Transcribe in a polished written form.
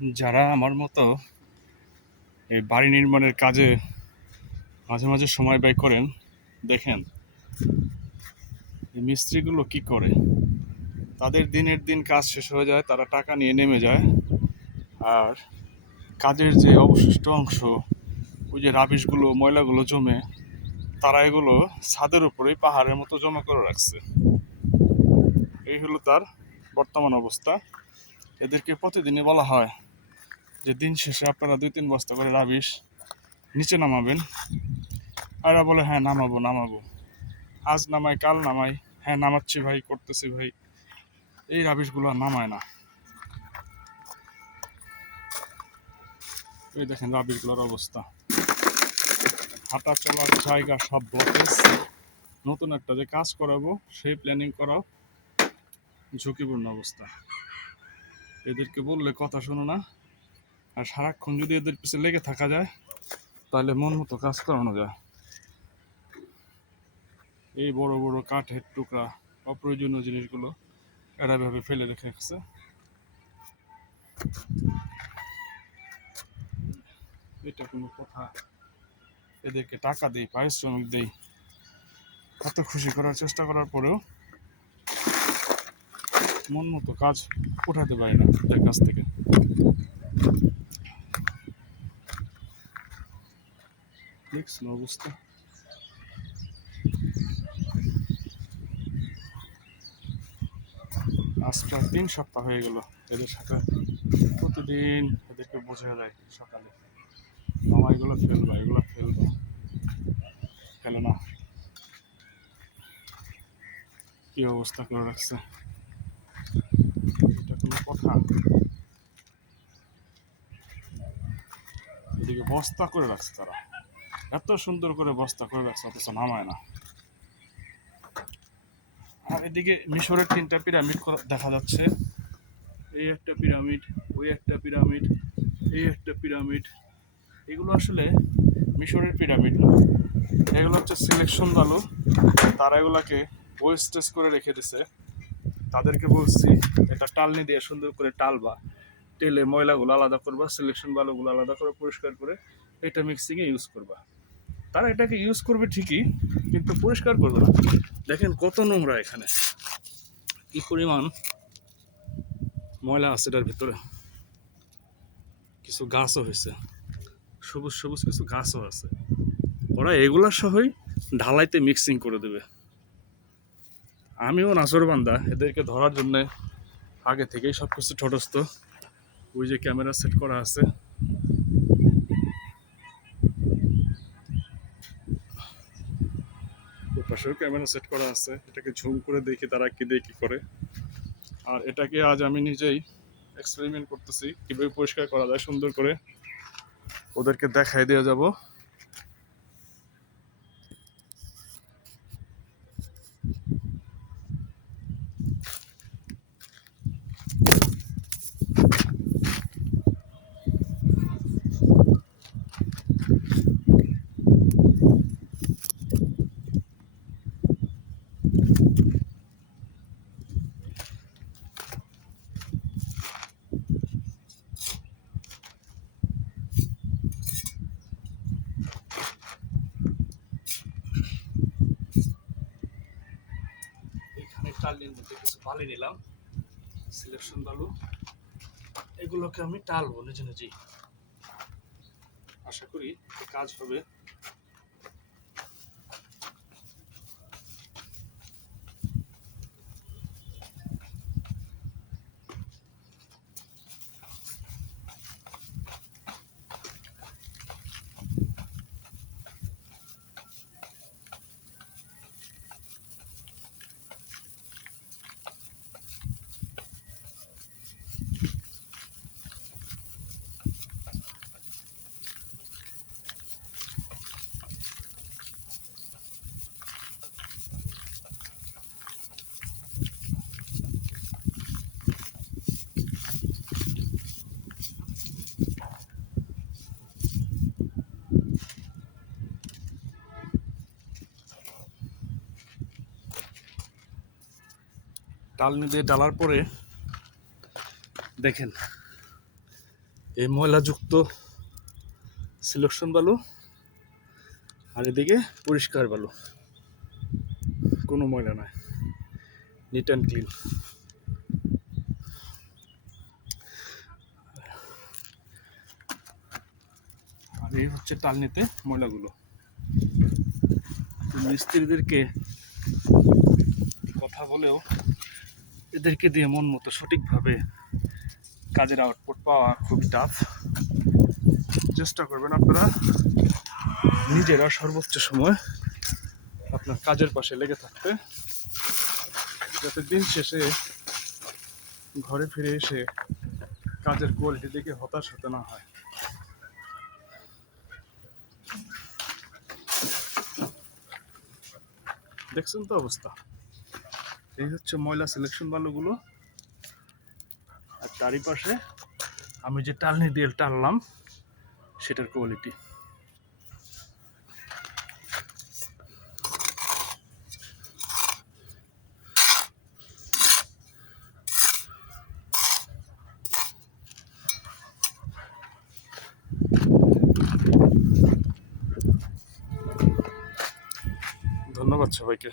যারা আমার মতো এই বাড়ি নির্মাণের কাজে মাঝে মাঝে সময় ব্যয় করেন, দেখেন এই মিস্ত্রিগুলো কি করে। তাদের দিনের দিন কাজ শেষ হয়ে যায়, তারা টাকা নিয়ে নেমে যায়, আর কাজের যে অবশিষ্ট অংশ, ওই যে রাবিশগুলো ময়লাগুলো জমে, তারা এগুলো ছাদের উপরেই পাহাড়ের মতো জমা করে রাখছে। এই হলো তার বর্তমান অবস্থা। এদেরকে প্রতিদিনই বলা হয় যে দিন শেষে আপনারা 2-3 বস্তা করে রাবিশ নিচে নামাবেন। আর এরা বলে হ্যাঁ নামাবো নামাবো, আজ নামাই কাল নামাই, হ্যাঁ নামাচ্ছি ভাই, করতেছি ভাই। এই রাবিশগুলো আর নামায় না। এই দেখেন রাবিশগুলোর অবস্থা, হাঁটা চলার জায়গা সব ব্লকেজ। নতুন একটা যে কাজ করাবো সেই প্ল্যানিং করাও ঝুঁকিপূর্ণ অবস্থা। এদেরকে বললে কথা শোনো না, আর সারাক্ষণ যদি এদের পিছনে লেগে থাকা যায় তাহলে মন মতো কাজ করানো যায়। এই বড় বড় কাঠের টুকরা, অপ্রয়োজনীয় জিনিসগুলো এরা ভাবে ফেলে রেখে গেছে। এটা কোনো কথা? এদেরকে টাকা দেই, পারিশ্রমিক দেই, এত খুশি করার চেষ্টা করার পরেও মন মতো কাজ উঠাতে পারি না এদের কাছ থেকে। দেখছেন অবস্থা। আজ প্রায় 3 সপ্তাহ হয়ে গেল এদের সাথে প্রতিদিন এদেরকে বোঝা যায় সকালে, মামা এগুলো ফেলবা, এগুলো ফেলবা, ফেলে না। কি অবস্থা করে রাখছে, এটা কোনো কথা? এদিকে বস্তা করে রাখছে তারা, এত সুন্দর করে বস্তা করে রাখছে, অথচ নামায় না। আর এদিকে মিশরের 3টা পিরামিড দেখা যাচ্ছে। এই একটা পিরামিড, ওই একটা পিরামিড, এই একটা পিরামিড। এগুলো আসলে মিশরের পিরামিড না, এগুলো হচ্ছে সিলেকশন বালু। তারা এগুলাকে ওয়েস্টেজ করে রেখে দিছে। তাদেরকে বলছি এটা টালনি দিয়ে সুন্দর করে টালবা, তেলে ময়লাগুলো আলাদা করবা, সিলেকশন বালুগুলো আলাদা করে পরিষ্কার করে এটা মিক্সিংয়ে ইউজ করবা। তারা এটাকে ইউজ করবে ঠিকই, কিন্তু পরিষ্কার করবে না। দেখেন কত নোংরা এখানে, কি পরিমাণ ময়লা আছে এটার ভিতরে। কিছু গাছও হয়েছে, সবুজ সবুজ কিছু গাছও আছে। ওরা এগুলা সহই ঢালাইতে মিক্সিং করে দেবে। আমিও নাসরবান্দা, এদেরকে ধরার জন্য আগে থেকেই সব কিছু ঠটস্থ। ওই যে ক্যামেরা সেট করা আছে, ওই পাশেও ক্যামেরা সেট করা আছে, এটাকে ঝুম করে দেখি তারা কি দিয়ে কি করে। আর এটাকে আজ আমি নিজেই এক্সপেরিমেন্ট করতেছি কিভাবে পরিষ্কার করা যায় সুন্দর করে, ওদেরকে দেখাই দিয়ে যাব। এখানে টালির মধ্যে কিছু বালি নিলাম, সিলেকশন বালু। এগুলোকে আমি টালবো নিজে নিজেই, আশা করি কাজ হবে। টালনি দিয়ে ডালার পরে দেখেন এই ময়লাযুক্ত সিলেকশন বালু, আর এদিকে পরিষ্কার বালু, কোনো ময়লা নাই, নিট অ্যান্ড ক্লিন। আর এই হচ্ছে টালনিতে ময়লাগুলো। মিস্ত্রিদেরকে কথা বলেও এদেরকে দিয়ে মন মতো সঠিকভাবে কাজের আউটপুট পাওয়া খুবই টাফ। চেষ্টা করবেন আপনারা নিজেরা সর্বোচ্চ সময় আপনার কাজের পাশে লেগে থাকতে, যাতে দিন শেষে ঘরে ফিরে এসে কাজের কোয়ালিটি দেখে হতাশ হতে না হয়। দেখছেন তো অবস্থা। এই হচ্ছে ময়লা সিলেকশন বালুগুলো, আর তারই পাশে আমি যে টালনি দিয়ে টানলাম সেটার কোয়ালিটি। ধন্যবাদ সবাইকে।